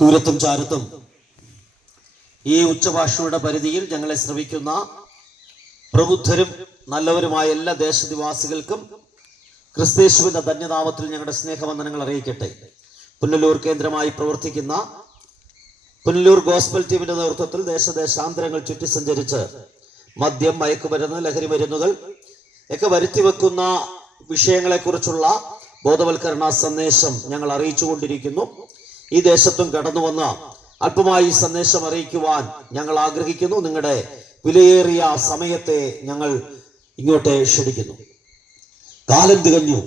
ദൂരത്തും ചാരത്തും ഈ ഉച്ചഭാഷയുടെ പരിധിയിൽ ഞങ്ങളെ ശ്രവിക്കുന്ന പ്രബുദ്ധരും നല്ലവരുമായ എല്ലാ ദേശനിവാസികൾക്കും ക്രിസ്തയേശുവിന്റെ ധന്യനാമത്തിൽ ഞങ്ങളുടെ സ്നേഹവന്ദനങ്ങൾ അറിയിക്കട്ടെ. പുനലൂർ കേന്ദ്രമായി പ്രവർത്തിക്കുന്ന പുനലൂർ ഗോസ്ബൽ ടീമിന്റെ നേതൃത്വത്തിൽ ദേശദേശാന്തരങ്ങൾ ചുറ്റി സഞ്ചരിച്ച് മദ്യം, മയക്കുമരുന്ന്, ലഹരി മരുന്നുകൾ ഒക്കെ വരുത്തിവെക്കുന്ന വിഷയങ്ങളെക്കുറിച്ചുള്ള ബോധവൽക്കരണ സന്ദേശം ഞങ്ങൾ അറിയിച്ചുകൊണ്ടിരിക്കുന്നു. ഈ ദേശത്തും കടന്നു വന്ന അല്പമായി ഈ സന്ദേശം അറിയിക്കുവാൻ ഞങ്ങൾ ആഗ്രഹിക്കുന്നു. നിങ്ങളുടെ വിലയേറിയ സമയത്തെ ഞങ്ങൾ ഇങ്ങോട്ട് ക്ഷണിക്കുന്നു. കാലം തികഞ്ഞു,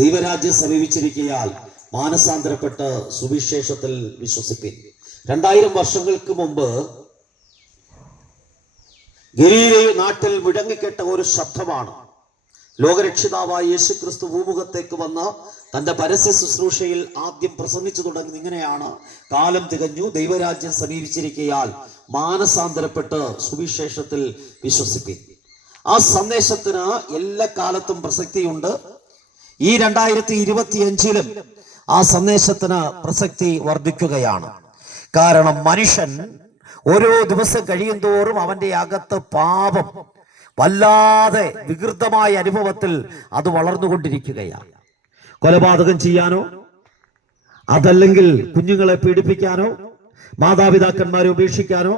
ദൈവരാജ്യം സമീപിച്ചിരിക്കയാൽ മാനസാന്തരപ്പെട്ട് സുവിശേഷത്തിൽ വിശ്വസിപ്പിൻ. 2000 വർഷങ്ങൾക്ക് മുമ്പ് ഗലീലയ നാട്ടിൽ മുഴങ്ങിക്കേട്ട ഒരു ശബ്ദമാണ്. ലോകരക്ഷിതാവായ യേശു ക്രിസ്തു ഭൂമുഖത്തേക്ക് വന്ന് തന്റെ പരസ്യ ശുശ്രൂഷയിൽ ആദ്യം പ്രസംഗിച്ചു തുടങ്ങുന്നത് ഇങ്ങനെയാണ്: കാലം തികഞ്ഞു, ദൈവരാജ്യം സമീപിച്ചിരിക്കയാൽ മാനസാന്തരപ്പെട്ട് സുവിശേഷത്തിൽ വിശ്വസിപ്പിൻ. ആ സന്ദേശത്തിന് എല്ലാ കാലത്തും പ്രസക്തിയുണ്ട്. ഈ 2025-ലും ആ സന്ദേശത്തിന് പ്രസക്തി വർദ്ധിക്കുകയാണ്. കാരണം മനുഷ്യൻ ഓരോ ദിവസം കഴിയും തോറും അവന്റെ അകത്ത് പാപം വല്ലാതെ വികൃതമായ അനുഭവത്തിൽ അത് വളർന്നുകൊണ്ടിരിക്കുകയാണ്. കൊലപാതകം ചെയ്യാനോ, അതല്ലെങ്കിൽ കുഞ്ഞുങ്ങളെ പീഡിപ്പിക്കാനോ, മാതാപിതാക്കന്മാരെ ഉപേക്ഷിക്കാനോ,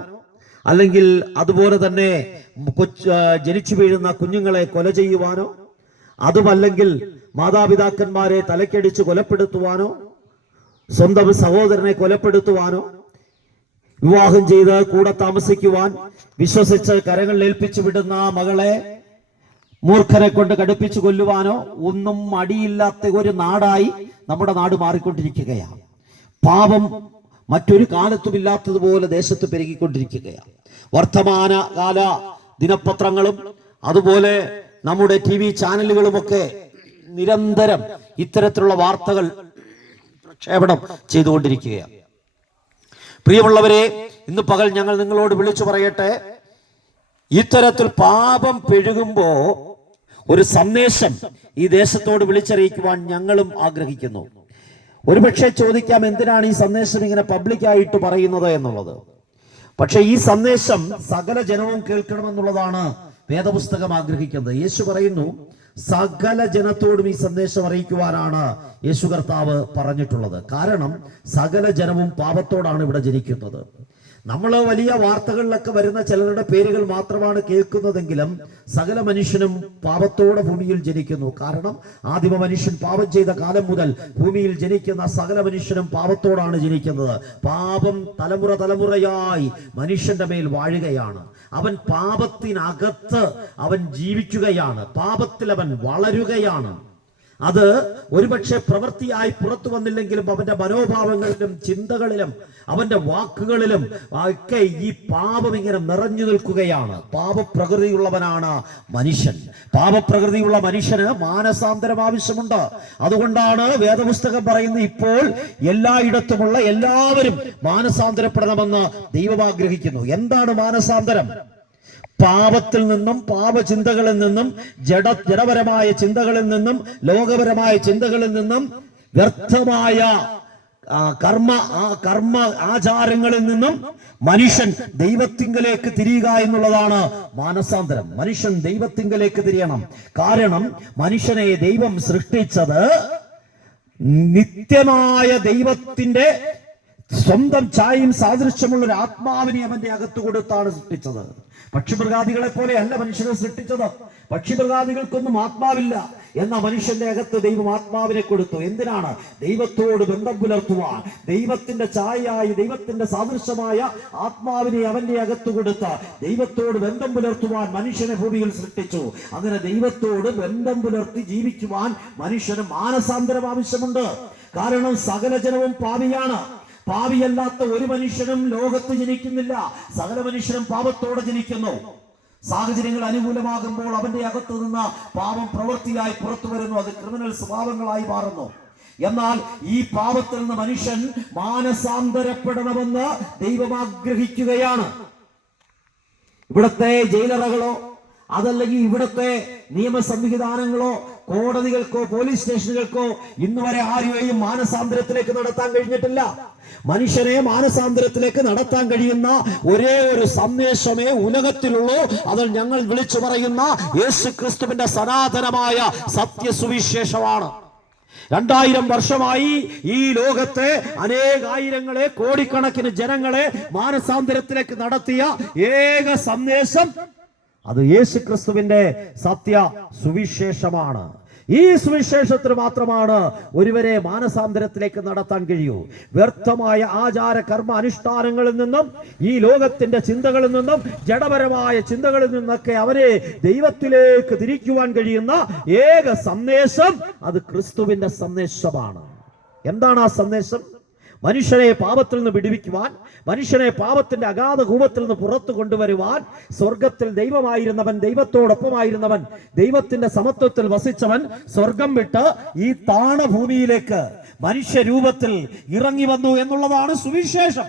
അല്ലെങ്കിൽ അതുപോലെ തന്നെ ജനിച്ചു വീഴുന്ന കുഞ്ഞുങ്ങളെ കൊല ചെയ്യുവാനോ, അതുമല്ലെങ്കിൽ മാതാപിതാക്കന്മാരെ തലക്കടിച്ച് കൊലപ്പെടുത്തുവാനോ, സ്വന്തം സഹോദരനെ കൊലപ്പെടുത്തുവാനോ, വിവാഹം ചെയ്ത് കൂടെ താമസിക്കുവാൻ വിശ്വസിച്ച് കരങ്ങളിൽ ഏൽപ്പിച്ചു വിടുന്ന മകളെ മൂർഖരെ കൊണ്ട് കടുപ്പിച്ചു കൊല്ലുവാനോ ഒന്നും അടിയില്ലാത്ത ഒരു നാടായി നമ്മുടെ നാട് മാറിക്കൊണ്ടിരിക്കുകയാണ്. പാപം മറ്റൊരു കാലത്തും ഇല്ലാത്തതുപോലെ ദേശത്ത് പെരുകിക്കൊണ്ടിരിക്കുകയാണ്. വർത്തമാന കാല ദിനപത്രങ്ങളും അതുപോലെ നമ്മുടെ TV ചാനലുകളുമൊക്കെ നിരന്തരം ഇത്തരത്തിലുള്ള വാർത്തകൾ പ്രക്ഷേപണം ചെയ്തുകൊണ്ടിരിക്കുകയാണ്. പ്രിയമുള്ളവരെ, ഇന്ന് പകൽ ഞങ്ങൾ നിങ്ങളോട് വിളിച്ചു പറയട്ടെ, ഇത്തരത്തിൽ പാപം പെരുകുമ്പോ ഒരു സന്ദേശം ഈ ദേശത്തോട് വിളിച്ചറിയിക്കുവാൻ ഞങ്ങളും ആഗ്രഹിക്കുന്നു. ഒരുപക്ഷെ ചോദിക്കാം, എന്തിനാണ് ഈ സന്ദേശം ഇങ്ങനെ പബ്ലിക്കായിട്ട് പറയുന്നത് എന്നുള്ളത്. പക്ഷെ ഈ സന്ദേശം സകല ജനവും കേൾക്കണമെന്നുള്ളതാണ് വേദപുസ്തകം ആഗ്രഹിക്കുന്നത്. യേശു പറയുന്നു, സകല ജനത്തോടും ഈ സന്ദേശം അറിയിക്കുവാനാണ് യേശു കർത്താവ് പറഞ്ഞിട്ടുള്ളത്. കാരണം സകല ജനവും പാപത്തോടാണ് ഇവിടെ ജനിക്കുന്നത്. നമ്മൾ വലിയ വാർത്തകളിലൊക്കെ വരുന്ന ചിലരുടെ പേരുകൾ മാത്രമാണ് കേൾക്കുന്നതെങ്കിലും സകല മനുഷ്യനും പാപത്തോടെ ഭൂമിയിൽ ജനിക്കുന്നു. കാരണം ആദിമ മനുഷ്യൻ പാപം ചെയ്ത കാലം മുതൽ ഭൂമിയിൽ ജനിക്കുന്ന സകല മനുഷ്യനും പാപത്തോടാണ് ജനിക്കുന്നത്. പാപം തലമുറ തലമുറയായി മനുഷ്യന്റെ മേൽ വാഴുകയാണ്. അവൻ പാപത്തിനകത്ത് അവൻ ജീവിക്കുകയാണ്. പാപത്തിൽ അവൻ വളരുകയാണ്. അത് ഒരുപക്ഷെ പ്രവൃത്തിയായി പുറത്തു വന്നില്ലെങ്കിലും അവന്റെ മനോഭാവങ്ങളിലും ചിന്തകളിലും അവന്റെ വാക്കുകളിലും ഒക്കെ ഈ പാപം ഇങ്ങനെ നിറഞ്ഞു നിൽക്കുകയാണ്. പാപപ്രകൃതിയുള്ളവനാണ് മനുഷ്യൻ. പാപപ്രകൃതിയുള്ള മനുഷ്യന് മാനസാന്തരം ആവശ്യമുണ്ട്. അതുകൊണ്ടാണ് വേദപുസ്തകം പറയുന്നത്, ഇപ്പോൾ എല്ലായിടത്തുമുള്ള എല്ലാവരും മാനസാന്തരപ്പെടണമെന്ന് ദൈവം ആഗ്രഹിക്കുന്നു. എന്താണ് മാനസാന്തരം? പാപത്തിൽ നിന്നും, പാപചിന്തകളിൽ നിന്നും, ജഡപരമായ ചിന്തകളിൽ നിന്നും, ലോകപരമായ ചിന്തകളിൽ നിന്നും, വ്യർത്ഥമായ കർമ്മ ആചാരങ്ങളിൽ നിന്നും മനുഷ്യൻ ദൈവത്തിങ്കലേക്ക് തിരിയുക എന്നുള്ളതാണ് മാനസാന്തരം. മനുഷ്യൻ ദൈവത്തിങ്കലേക്ക് തിരിയണം. കാരണം മനുഷ്യനെ ദൈവം സൃഷ്ടിച്ചത് നിത്യമായ ദൈവത്തിന്റെ സ്വന്തം ഛായയും സാദൃശ്യമുള്ള ഒരു ആത്മാവിനെ അവന്റെ അകത്ത് കൊടുത്താണ് സൃഷ്ടിച്ചത്. പക്ഷിമൃഗാദികളെ പോലെ അല്ല മനുഷ്യനെ സൃഷ്ടിച്ചത്. പക്ഷിമൃഗാദികൾക്കൊന്നും ആത്മാവില്ല. എന്ന മനുഷ്യന്റെ അകത്ത് ദൈവം ആത്മാവിനെ കൊടുത്തു. എന്തിനാണ്? ദൈവത്തോട് ബന്ധം പുലർത്തുവാൻ. ദൈവത്തിന്റെ ഛായയായി, ദൈവത്തിന്റെ സാദൃശ്യമായ ആത്മാവിനെ അവന്റെ അകത്ത് കൊടുത്ത് ദൈവത്തോട് ബന്ധം പുലർത്തുവാൻ മനുഷ്യനെ ഭൂമിയിൽ സൃഷ്ടിച്ചു. അങ്ങനെ ദൈവത്തോട് ബന്ധം പുലർത്തി ജീവിക്കുവാൻ മനുഷ്യന് മാനസാന്തരം ആവശ്യമുണ്ട്. കാരണം സകല ജനവും പാപിയാണ്. പാപിയല്ലാത്ത ഒരു മനുഷ്യനും ലോകത്ത് ജനിക്കുന്നില്ല. സകല മനുഷ്യനും പാപത്തോടെ ജനിക്കുന്നു. സാഹചര്യങ്ങൾ അനുകൂലമാകുമ്പോൾ അവന്റെ അകത്ത് നിന്ന് പാപം പ്രവൃത്തിയായി പുറത്തു വരുന്നു. അത് ക്രിമിനൽ സ്വഭാവങ്ങളായി മാറുന്നു. എന്നാൽ ഈ പാപത്തിൽ നിന്ന് മനുഷ്യൻ മാനസാന്തരപ്പെടണമെന്ന് ദൈവം ആഗ്രഹിക്കുകയാണ്. ഇവിടത്തെ ജയിലറകളോ അതല്ലെങ്കിൽ ഇവിടത്തെ നിയമ സംവിധാനങ്ങളോ കോടതികൾക്കോ പോലീസ് സ്റ്റേഷനുകൾക്കോ ഇന്നുവരെ ആരെയും മാനസാന്തരത്തിലേക്ക് നടത്താൻ കഴിഞ്ഞിട്ടില്ല. മനുഷ്യനെ മാനസാന്തരത്തിലേക്ക് നടത്താൻ കഴിയുന്ന ഒരേ ഒരു സന്ദേശമേ ഉലകത്തിലുള്ളൂ. അത് ഞങ്ങൾ വിളിച്ചു പറയുന്ന യേശുക്രിസ്തുവിന്റെ സനാതനമായ സത്യസുവിശേഷമാണ്. 2000 വർഷമായി ഈ ലോകത്തെ അനേകായിരങ്ങളെ, കോടിക്കണക്കിന് ജനങ്ങളെ മാനസാന്തരത്തിലേക്ക് നടത്തിയ ഏക സന്ദേശം അത് യേശുക്രിസ്തുവിന്റെ സത്യ സുവിശേഷമാണ്. ഈ സുവിശേഷത്തിന് മാത്രമാണ് ഒരുവരെ മാനസാന്തരത്തിലേക്ക് നടത്താൻ കഴിയൂ. വ്യർത്ഥമായ ആചാര കർമ്മ അനുഷ്ഠാനങ്ങളിൽ നിന്നും, ഈ ലോകത്തിന്റെ ചിന്തകളിൽ നിന്നും, ജഡപരമായ ചിന്തകളിൽ നിന്നൊക്കെ അവരെ ദൈവത്തിലേക്ക് തിരിക്കുവാൻ കഴിയുന്ന ഏക സന്ദേശം അത് ക്രിസ്തുവിന്റെ സന്ദേശമാണ്. എന്താണ് ആ സന്ദേശം? മനുഷ്യനെ പാപത്തിൽ നിന്ന് വിടുവിക്കുവാൻ, മനുഷ്യനെ പാപത്തിന്റെ അഗാധ കൂപത്തിൽ നിന്ന് പുറത്തു കൊണ്ടുവരുവാൻ, സ്വർഗത്തിൽ ദൈവമായിരുന്നവൻ, ദൈവത്തോടൊപ്പമായിരുന്നവൻ, ദൈവത്തിന്റെ സമത്വത്തിൽ വസിച്ചവൻ സ്വർഗം വിട്ട് ഈ താണഭൂമിയിലേക്ക് മനുഷ്യരൂപത്തിൽ ഇറങ്ങി വന്നു എന്നുള്ളതാണ് സുവിശേഷം.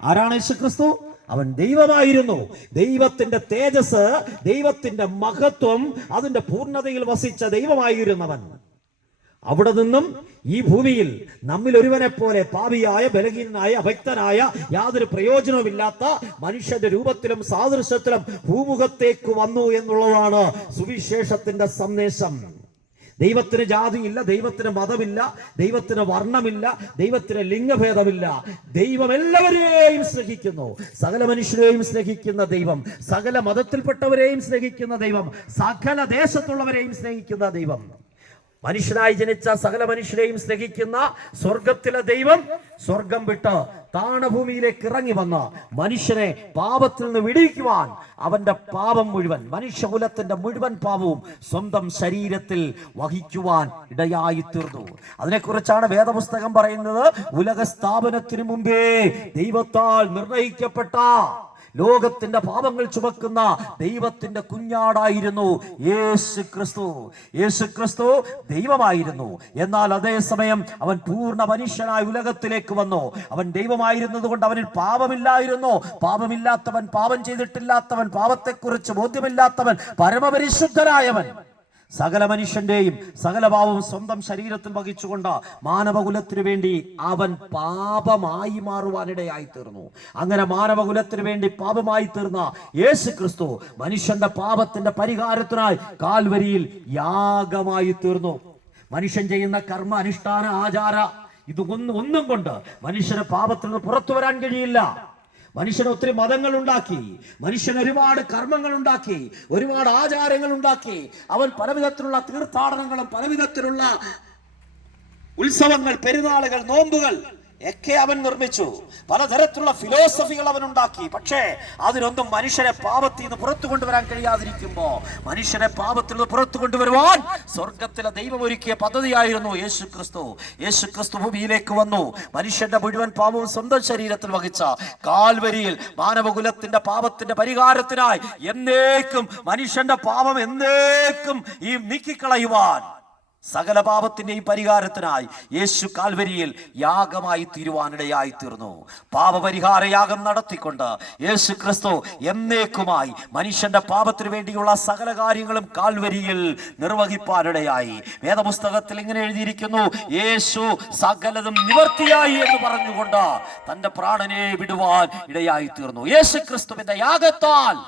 ആരാണ് യേശുക്രിസ്തു? അവൻ ദൈവമായിരുന്നു. ദൈവത്തിന്റെ തേജസ്, ദൈവത്തിന്റെ മഹത്വം, അതിന്റെ പൂർണ്ണതയിൽ വസിച്ച ദൈവമായിരുന്നവൻ. അവിടെ നിന്നും ഈ ഭൂമിയിൽ നമ്മിൽ ഒരുവനെ പോലെ പാപിയായ, ബലഹീനനായ, അഭക്തനായ, യാതൊരു പ്രയോജനവുമില്ലാത്ത മനുഷ്യന്റെ രൂപത്തിലും സാദൃശ്യത്തിലും ഭൂമുഖത്തേക്ക് വന്നു എന്നുള്ളതാണ് സുവിശേഷത്തിന്റെ സന്ദേശം. ദൈവത്തിന് ജാതിയില്ല, ദൈവത്തിന് മതമില്ല, ദൈവത്തിന് വർണ്ണമില്ല, ദൈവത്തിന് ലിംഗഭേദമില്ല. ദൈവം എല്ലാവരെയും സ്നേഹിക്കുന്നു. സകല മനുഷ്യരെയും സ്നേഹിക്കുന്ന ദൈവം, സകല മതത്തിൽപ്പെട്ടവരെയും സ്നേഹിക്കുന്ന ദൈവം, സകല ദേശത്തുള്ളവരെയും സ്നേഹിക്കുന്ന ദൈവം, മനുഷ്യനായി ജനിച്ച സകല മനുഷ്യരെയും സ്നേഹിക്കുന്ന സ്വർഗത്തിലെ ദൈവം സ്വർഗം വിട്ട് താണഭൂമിയിലേക്ക് ഇറങ്ങി വന്ന മനുഷ്യനെ പാപത്തിൽ നിന്ന് വിടുവിക്കുവാൻ അവന്റെ പാപം മുഴുവൻ, മനുഷ്യകുലത്തിന്റെ മുഴുവൻ പാപവും സ്വന്തം ശരീരത്തിൽ വഹിക്കുവാൻ ഇടയായി തീർന്നു. അതിനെക്കുറിച്ചാണ് വേദപുസ്തകം പറയുന്നത്, ഉലക സ്ഥാപനത്തിനു മുമ്പേ ദൈവത്താൽ നിർണയിക്കപ്പെട്ട, ലോകത്തിന്റെ പാപങ്ങൾ ചുമക്കുന്ന ദൈവത്തിന്റെ കുഞ്ഞാടായിരുന്നു യേശുക്രിസ്തു. യേശുക്രിസ്തു ദൈവമായിരുന്നു, എന്നാൽ അതേസമയം അവൻ പൂർണ്ണ മനുഷ്യനായി ഉലകത്തിലേക്ക് വന്നു. അവൻ ദൈവമായിരുന്നത് കൊണ്ട് അവനിൽ പാപമില്ലായിരുന്നു. പാപമില്ലാത്തവൻ, പാപം ചെയ്തിട്ടില്ലാത്തവൻ, പാപത്തെക്കുറിച്ച് ബോധ്യമില്ലാത്തവൻ, പരമപരിശുദ്ധനായവൻ, സകല മനുഷ്യന്റെയും സകല പാപവും സ്വന്തം ശരീരത്തിൽ വഹിച്ചുകൊണ്ട് മാനവകുലത്തിനു വേണ്ടി അവൻ പാപമായി മാറുവാനിടയായി തീർന്നു. അങ്ങനെ മാനവകുലത്തിനു വേണ്ടി പാപമായി തീർന്ന യേശുക്രിസ്തു മനുഷ്യന്റെ പാപത്തിന്റെ പരിഹാരത്തിനായി കാൽവരിയിൽ യാഗമായി തീർന്നു. മനുഷ്യൻ ചെയ്യുന്ന കർമ്മ, അനുഷ്ഠാന, ആചാര ഒന്നും കൊണ്ട് മനുഷ്യന് പാപത്തിൽ നിന്ന് പുറത്തു വരാൻ കഴിയില്ല. മനുഷ്യൻ ഒത്തിരി മതങ്ങൾ ഉണ്ടാക്കി, മനുഷ്യൻ ഒരുപാട് കർമ്മങ്ങൾ ഉണ്ടാക്കി, ഒരുപാട് ആചാരങ്ങൾ ഉണ്ടാക്കി. അവൻ പലവിധത്തിലുള്ള തീർത്ഥാടനങ്ങളും പലവിധത്തിലുള്ള ഉത്സവങ്ങൾ, പെരുന്നാളുകൾ, നോമ്പുകൾ ഒക്കെ അവൻ നിർമ്മിച്ചു. പലതരത്തിലുള്ള ഫിലോസഫികൾ അവൻ ഉണ്ടാക്കി. പക്ഷേ അതിനൊന്നും മനുഷ്യരെ പാപത്തിൽ നിന്ന് പുറത്തു കൊണ്ടുവരാൻ കഴിയാതിരിക്കുമ്പോ, മനുഷ്യരെ പാപത്തിൽ നിന്ന് പുറത്തു കൊണ്ടുവരുവാൻ സ്വർഗത്തിലെ ദൈവം ഒരുക്കിയ പദ്ധതിയായിരുന്നു യേശുക്രിസ്തു. യേശുക്രിസ്തു ഭൂമിയിലേക്ക് വന്നു. മനുഷ്യന്റെ മുഴുവൻ പാപവും സ്വന്തം ശരീരത്തിൽ വഹിച്ച കാൽവരിയിൽ മാനവകുലത്തിന്റെ പാപത്തിന്റെ പരിഹാരത്തിനായി എന്നേക്കും മനുഷ്യന്റെ പാപം എന്നേക്കും ഈ നീക്കിക്കളയുവാൻ, സകല പാപത്തിന്റെയും പരിഹാരത്തിനായി യേശു കാൽവരിയിൽ യാഗമായി തീരുവാനിടയായി തീർന്നു. പാപപരിഹാര യാഗം നടത്തിക്കൊണ്ട് യേശു ക്രിസ്തു എന്നേക്കുമായി മനുഷ്യന്റെ പാപത്തിനു വേണ്ടിയുള്ള സകല കാര്യങ്ങളും കാൽവരിയിൽ നിർവഹിപ്പാനിടയായി. വേദപുസ്തകത്തിൽ ഇങ്ങനെ എഴുതിയിരിക്കുന്നു, യേശു സകലതും നിവർത്തിയായി എന്ന് പറഞ്ഞുകൊണ്ട് തന്റെ പ്രാണനെ വിടുവാൻ ഇടയായി തീർന്നു. യേശു ക്രിസ്തുവിന്റെ യാഗത്താൽ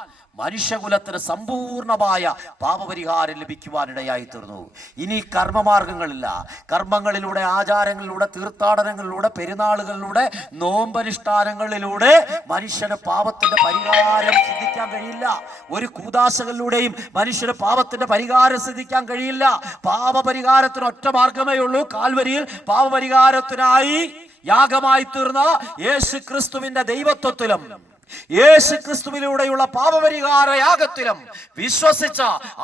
മനുഷ്യകുലത്തിന് സമ്പൂർണമായ പാപപരിഹാരം ലഭിക്കുവാനിടയായി തീർന്നു. ഇനി കർമ്മമാർഗങ്ങളില്ല. കർമ്മങ്ങളിലൂടെ, ആചാരങ്ങളിലൂടെ, തീർത്ഥാടനങ്ങളിലൂടെ, പെരുന്നാളുകളിലൂടെ, നോമ്പനുഷ്ഠാനങ്ങളിലൂടെ മനുഷ്യന് പാപത്തിന്റെ പരിഹാരം സിദ്ധിക്കാൻ കഴിയില്ല. ഒരു കൂദാശകളിലൂടെയും മനുഷ്യന് പാപത്തിന്റെ പരിഹാരം സിദ്ധിക്കാൻ കഴിയില്ല. പാപപരിഹാരത്തിന് ഒറ്റ മാർഗമേ ഉള്ളൂ. കാൽവരിയിൽ പാപപരിഹാരത്തിനായി യാഗമായി തീർന്ന യേശു ക്രിസ്തുവിന്റെ ദൈവത്വത്തിലും യേശു ക്രിസ്തുവിലൂടെയുള്ള പാപപരിഹാര യാഗത്തിലും വിശ്വസിച്ച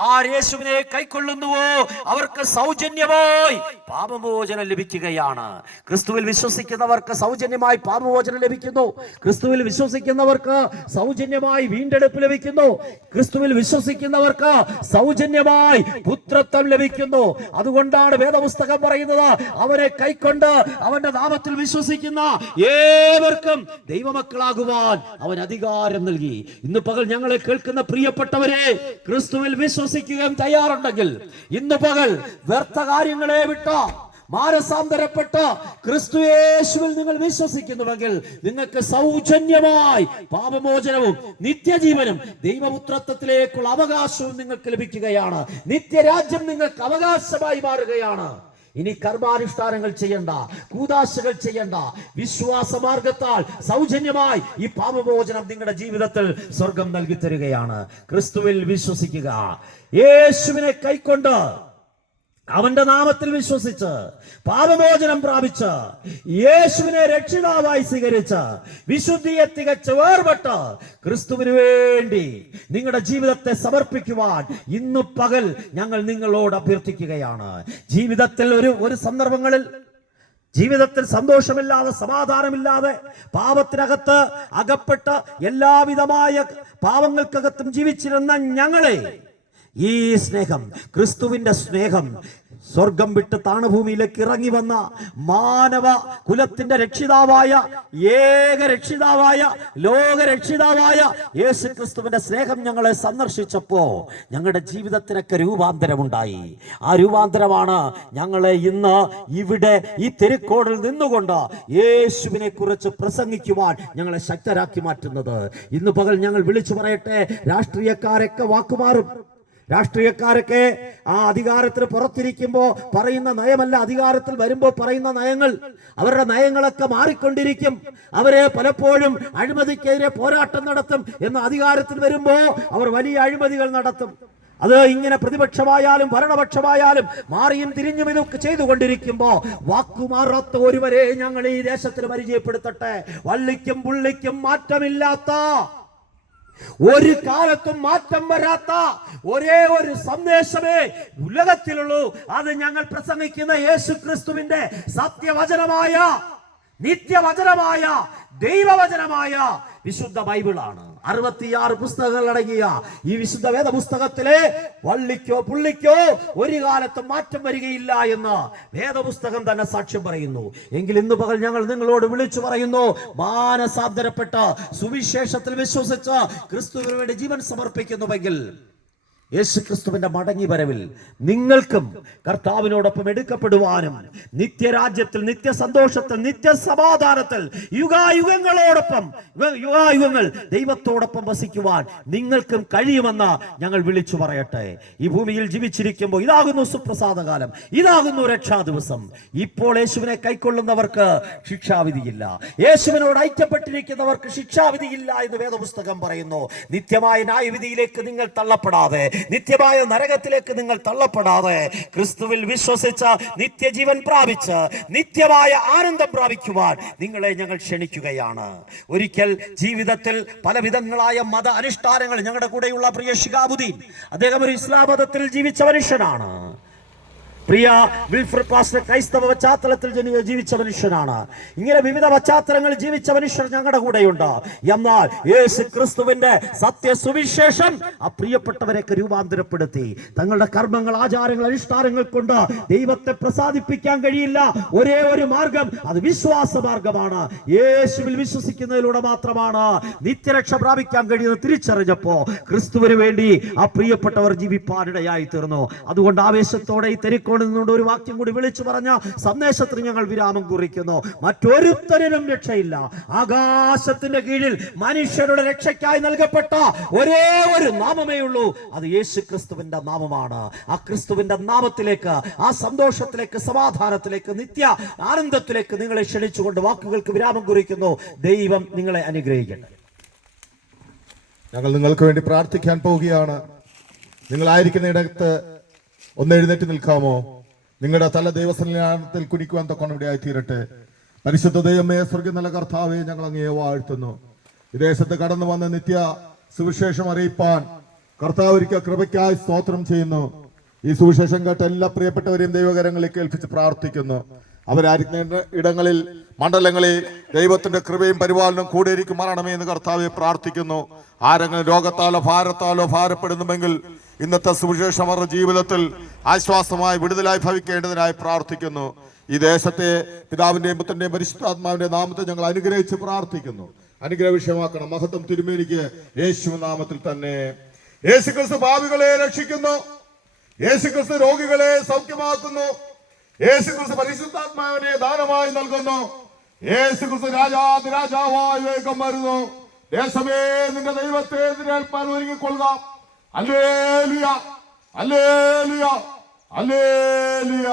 ആര് യേശുവിനെ കൈക്കൊള്ളുന്നുവോ അവർക്ക് സൗജന്യമായി പാപമോചനം ലഭിക്കുകയാണ്. ക്രിസ്തുവിൽ വിശ്വസിക്കുന്നവർക്ക് സൗജന്യമായി പാപമോചനം ലഭിക്കുന്നു. ക്രിസ്തുവിൽ വിശ്വസിക്കുന്നവർക്ക് സൗജന്യമായി വീണ്ടെടുപ്പ് ലഭിക്കുന്നു. ക്രിസ്തുവിൽ വിശ്വസിക്കുന്നവർക്ക് സൗജന്യമായി പുത്രത്വം ലഭിക്കുന്നു. അതുകൊണ്ടാണ് വേദപുസ്തകം പറയുന്നത്, അവനെ കൈക്കൊണ്ട് അവന്റെ നാമത്തിൽ വിശ്വസിക്കുന്ന ഏവർക്കും ദൈവമക്കളാകുവാൻ അവൻ അവൻ അധികാരം നൽകി. ഇന്ന് പകൽ ഞങ്ങളെ കേൾക്കുന്ന പ്രിയപ്പെട്ടവരെ, ക്രിസ്തുവിൽ വിശ്വസിക്കുകയും തയ്യാറുണ്ടെങ്കിൽ ഇന്ന് പകൽ വ്യർത്ഥ കാര്യങ്ങളെ വിട്ടോ മാനസാന്തരപ്പെട്ട ക്രിസ്തുയേശുവിൽ നിങ്ങൾ വിശ്വസിക്കുന്നുവെങ്കിൽ നിങ്ങൾക്ക് സൗജന്യമായി പാപമോചനവും നിത്യജീവനും ദൈവപുത്രത്വത്തിലേക്കുള്ള അവകാശവും നിങ്ങൾക്ക് ലഭിക്കുകയാണ്. നിത്യരാജ്യം നിങ്ങൾക്ക് അവകാശമായി മാറുകയാണ്. ഇനി കർമാനുഷ്ഠാനങ്ങൾ ചെയ്യണ്ട, കൂദാശകൾ ചെയ്യണ്ട. വിശ്വാസമാർഗത്താൽ സൗജന്യമായി ഈ പാപമോചനം നിങ്ങളുടെ ജീവിതത്തിൽ സ്വർഗം നൽകി തരികയാണ്. ക്രിസ്തുവിൽ വിശ്വസിക്കുക, യേശുവിനെ കൈക്കൊണ്ട് അവന്റെ നാമത്തിൽ വിശ്വസിച്ച് പാപമോചനം പ്രാപിച്ച് യേശുവിനെ രക്ഷിതാവായി സ്വീകരിച്ച് വിശുദ്ധിയെ തികച്ച് വേർപെട്ട് ക്രിസ്തുവിന് വേണ്ടി നിങ്ങളുടെ ജീവിതത്തെ സമർപ്പിക്കുവാൻ ഇന്നു പകൽ ഞങ്ങൾ നിങ്ങളോട് അഭ്യർത്ഥിക്കുകയാണ്. ജീവിതത്തിൽ ഒരു സന്ദർഭങ്ങളിൽ ജീവിതത്തിൽ സന്തോഷമില്ലാതെ സമാധാനമില്ലാതെ പാപത്തിനകത്ത് അകപ്പെട്ട് എല്ലാവിധമായ പാവങ്ങൾക്കകത്തും ജീവിച്ചിരുന്ന ഞങ്ങളെ ഈ സ്നേഹം, ക്രിസ്തുവിന്റെ സ്നേഹം, സ്വർഗം വിട്ട് താണഭൂമിയിലേക്ക് ഇറങ്ങി വന്ന മാനവ കുലത്തിന്റെ രക്ഷിതാവായ, ഏക രക്ഷിതാവായ, ലോക രക്ഷിതാവായ യേശു ക്രിസ്തുവിന്റെ സ്നേഹം ഞങ്ങളെ സന്ദർശിച്ചപ്പോ ഞങ്ങളുടെ ജീവിതത്തിനൊക്കെ രൂപാന്തരമുണ്ടായി. ആ രൂപാന്തരമാണ് ഞങ്ങളെ ഇന്ന് ഇവിടെ ഈ തെരുക്കോടിൽ നിന്നുകൊണ്ട് യേശുവിനെ കുറിച്ച് പ്രസംഗിക്കുവാൻ ഞങ്ങളെ ശക്തരാക്കി മാറ്റുന്നത്. ഇന്ന് പകൽ ഞങ്ങൾ വിളിച്ചു പറയട്ടെ, രാഷ്ട്രീയക്കാരൊക്കെ വാക്കുമാറും. രാഷ്ട്രീയക്കാരൊക്കെ ആ അധികാരത്തിന് പുറത്തിരിക്കുമ്പോൾ പറയുന്ന നയമല്ല അധികാരത്തിൽ വരുമ്പോൾ പറയുന്ന നയങ്ങൾ. അവരുടെ നയങ്ങളൊക്കെ മാറിക്കൊണ്ടിരിക്കും. അവരെ പലപ്പോഴും അഴിമതിക്കെതിരെ പോരാട്ടം നടത്തും. എന്ന അധികാരത്തിൽ വരുമ്പോൾ അവർ വലിയ അഴിമതികൾ നടത്തും. അത് ഇങ്ങനെ പ്രതിപക്ഷമായാലും ഭരണപക്ഷമായാലും മാറിയും തിരിഞ്ഞും ഇതൊക്കെ ചെയ്തുകൊണ്ടിരിക്കുമ്പോ വാക്കുമാറാത്ത ഒരുവരെ ഞങ്ങൾ ഈ ദേശത്തിന് പരിചയപ്പെടുത്തട്ടെ. വള്ളിക്കും പുള്ളിക്കും മാറ്റമില്ലാത്ത, ഒരു കാലത്തും മാറ്റം വരാത്ത ഒരേ ഒരു സന്ദേശമേ ഉലകത്തിലുള്ളൂ. അത് ഞങ്ങൾ പ്രസംഗിക്കുന്ന യേശു ക്രിസ്തുവിന്റെ സത്യവചനമായ, നിത്യവചനമായ, ദൈവവചനമായ വിശുദ്ധ ബൈബിളാണ്. 66 പുസ്തകങ്ങൾ അടങ്ങിയ ഈ വിശുദ്ധ വേദ പുസ്തകത്തിലെ വള്ളിക്കോ പുള്ളിക്കോ ഒരു കാലത്തും മാറ്റം വരികയില്ല എന്ന് വേദപുസ്തകം തന്നെ സാക്ഷ്യം പറയുന്നു. എങ്കിൽ ഇന്ന് പകൽ ഞങ്ങൾ നിങ്ങളോട് വിളിച്ചു പറയുന്നു, മാനസാന്തരപ്പെട്ട സുവിശേഷത്തിൽ വിശ്വസിച്ച് ക്രിസ്തുവിന് വേണ്ടി ജീവൻ സമർപ്പിക്കുന്നുവെങ്കിൽ യേശു ക്രിസ്തുവിന്റെ മടങ്ങി വരവിൽ നിങ്ങൾക്കും കർത്താവിനോടൊപ്പം എടുക്കപ്പെടുവാനും നിത്യരാജ്യത്തിൽ, നിത്യസന്തോഷത്തിൽ, നിത്യസമാധാനത്തിൽ യുഗായുഗങ്ങൾ ദൈവത്തോടൊപ്പം വസിക്കുവാൻ നിങ്ങൾക്കും കഴിയുമെന്ന് ഞങ്ങൾ വിളിച്ചു പറയട്ടെ. ഈ ഭൂമിയിൽ ജീവിച്ചിരിക്കുമ്പോൾ ഇതാകുന്നു സുപ്രസാദകാലം, ഇതാകുന്നു രക്ഷാ ദിവസം. ഇപ്പോൾ യേശുവിനെ കൈക്കൊള്ളുന്നവർക്ക് ശിക്ഷാവിധിയില്ല, യേശുവിനോട് ഐക്യപ്പെട്ടിരിക്കുന്നവർക്ക് ശിക്ഷാവിധിയില്ല എന്ന് വേദപുസ്തകം പറയുന്നു. നിത്യമായ ന്യായവിധിയിലേക്ക് നിങ്ങൾ തള്ളപ്പെടാതെ, നിത്യമായ നരകത്തിലേക്ക് നിങ്ങൾ തള്ളപ്പെടാതെ ക്രിസ്തുവിൽ വിശ്വസിച്ച നിത്യജീവൻ പ്രാപിച്ച് നിത്യമായ ആനന്ദം പ്രാപിക്കുവാൻ നിങ്ങളെ ഞങ്ങൾ ക്ഷണിക്കുകയാണ്. ഒരിക്കൽ ജീവിതത്തിൽ പലവിധങ്ങളായ മത അനുഷ്ഠാനങ്ങൾ, ഞങ്ങളുടെ കൂടെയുള്ള പ്രിയ ശിഹാബുദ്ദീൻ, അദ്ദേഹം ഒരു ഇസ്ലാം മതത്തിൽ ജീവിച്ച മനുഷ്യനാണ്. പ്രിയ വിൽഫ്രഡ് പാസ്റ്റർ ക്രൈസ്തവ പശ്ചാത്തലത്തിൽ ജീവിച്ച മനുഷ്യനാണ്. ഇങ്ങനെ വിവിധ പശ്ചാത്തലങ്ങളിൽ ജീവിച്ച മനുഷ്യർ ഞങ്ങളുടെ കൂടെയുണ്ട്. എന്നാൽ യേശു ക്രിസ്തുവിന്റെ സത്യസുവിശേഷം ആ പ്രിയപ്പെട്ടവരെയൊക്കെ രൂപാന്തരപ്പെടുത്തി. തങ്ങളുടെ കർമ്മങ്ങൾ, ആചാരങ്ങൾ, അനുഷ്ഠാനങ്ങൾ കൊണ്ട് ദൈവത്തെ പ്രസാദിപ്പിക്കാൻ കഴിയില്ല. ഒരേ ഒരു മാർഗം, അത് വിശ്വാസ മാർഗമാണ്. യേശുവിൽ വിശ്വസിക്കുന്നതിലൂടെ മാത്രമാണ് നിത്യരക്ഷ പ്രാപിക്കാൻ കഴിയുന്നത് തിരിച്ചറിഞ്ഞപ്പോ ക്രിസ്തുവിന് വേണ്ടി ആ പ്രിയപ്പെട്ടവർ ജീവിപ്പാനിടയായി തീർന്നു. അതുകൊണ്ട് ആവേശത്തോടെ ഈ തെരുക്കോട് നിന്നുകൊണ്ട് ഒരു വാക്യം കൂടി വിളിച്ചു പറഞ്ഞ സന്ദേശത്തിന് ഞങ്ങൾ വിരാമം കുറിക്കുന്നു. മറ്റൊരുത്തരിനും രക്ഷയില്ല. ആകാശത്തിന്റെ കീഴിൽ മനുഷ്യരുടെ രക്ഷയ്ക്കായി നൽകപ്പെട്ട ഒരേ ഒരു നാമമേ ഉള്ളൂ, അത് യേശു ക്രിസ്തുവിന്റെ നാമമാണ്. ആ ക്രിസ്തുവിന്റെ നാമത്തിലേക്ക്, ആ സന്തോഷത്തിലേക്ക്, സമാധാനത്തിലേക്ക്, നിത്യ ആനന്ദത്തിലേക്ക് നിങ്ങളെ ക്ഷണിച്ചുകൊണ്ട് വാക്കുകൾക്ക് വിരാമം കുറിക്കുന്നു. ദൈവം നിങ്ങളെ അനുഗ്രഹിക്കട്ടെ. ഞങ്ങൾ നിങ്ങൾക്ക് വേണ്ടി പ്രാർത്ഥിക്കാൻ പോവുകയാണ്. നിങ്ങളായിരിക്കുന്ന ഇടത്ത് ഒന്ന് എഴുന്നേറ്റ് നിൽക്കാമോ? നിങ്ങളുടെ തല ദൈവസന്നിധാനത്തിൽ കുടിക്കുവാൻ തൊക്കെ ഇവിടെയായി തീരട്ടെ. പരിശുദ്ധ ദൈവമേ, സ്വർഗ്ഗ നല്ല കർത്താവേ, ഞങ്ങൾ അങ്ങയെ വാഴ്ത്തുന്നു. വിദേശത്ത് കടന്നു വന്ന് നിത്യ സുവിശേഷം അറിയിപ്പാൻ കർത്താവ് ഒരിക്കൽ കൃപയ്ക്കായി സ്തോത്രം ചെയ്യുന്നു. ഈ സുവിശേഷം കേട്ട എല്ലാ പ്രിയപ്പെട്ടവരെയും ദൈവകരങ്ങളിലേക്ക് ഏൽപ്പിച്ച് പ്രാർത്ഥിക്കുന്നു. അവരായിരിക്കുന്ന ഇടങ്ങളിൽ, മണ്ഡലങ്ങളിൽ ദൈവത്തിന്റെ കൃപയും പരിപാലനവും കൂടെ ഇരിക്കുമാറാണമേ എന്ന് കർത്താവെ പ്രാർത്ഥിക്കുന്നു. ആരെങ്കിലും രോഗത്താലോ ഭാരത്താലോ ഭാരപ്പെടുന്നുവെങ്കിൽ ഇന്നത്തെ സുവിശേഷം അവരുടെ ജീവിതത്തിൽ ആശ്വാസമായി, വിടുതലായി ഭവിക്കേണ്ടതിനായി പ്രാർത്ഥിക്കുന്നു. ഈ ദേശത്തെ പിതാവിന്റെയും പുത്രന്റെയും പരിശുദ്ധാത്മാവിന്റെ നാമത്തെ ഞങ്ങൾ അനുഗ്രഹിച്ച് പ്രാർത്ഥിക്കുന്നു. അനുഗ്രഹ വിഷയമാക്കണം. മഹത്വം തിരുമേനിക്ക് യേശു നാമത്തിൽ തന്നെ. യേശുക്രിസ്തു പാപികളെ രക്ഷിക്കുന്നു. യേശുക്രിസ്തു രോഗികളെ സൗഖ്യമാക്കുന്നു. യേശുക്രിസ്തു പരിശുദ്ധാത്മാവിനെ ദാനമായി നൽകുന്നു. യേശുക്രിസ്തു രാജാതിരാജാവായി വേഗം വരുന്നു. ദേശമേ നിന്റെ ദൈവത്തെ എതിരേൽപ്പാൻ ഒരുങ്ങിക്കൊള്ളുക. ഹല്ലേലൂയ, ഹല്ലേലൂയ, ഹല്ലേലൂയ.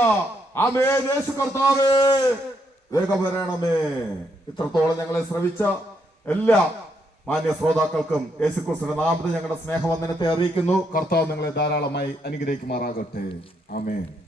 ആമേൻ. യേശു കർത്താവേ വേഗം വരണമേ. ഇത്രത്തോളം ഞങ്ങളെ ശ്രവിച്ച എല്ലാ മാന്യ ശ്രോതാക്കൾക്കും യേശുക്രിസ്തുവിന്റെ നാമത്തിൽ ഞങ്ങളുടെ സ്നേഹവന്ദനത്തെ അറിയിക്കുന്നു. കർത്താവ് നിങ്ങളെ ധാരാളമായി അനുഗ്രഹിക്കുമാറാകട്ടെ. ആമേൻ.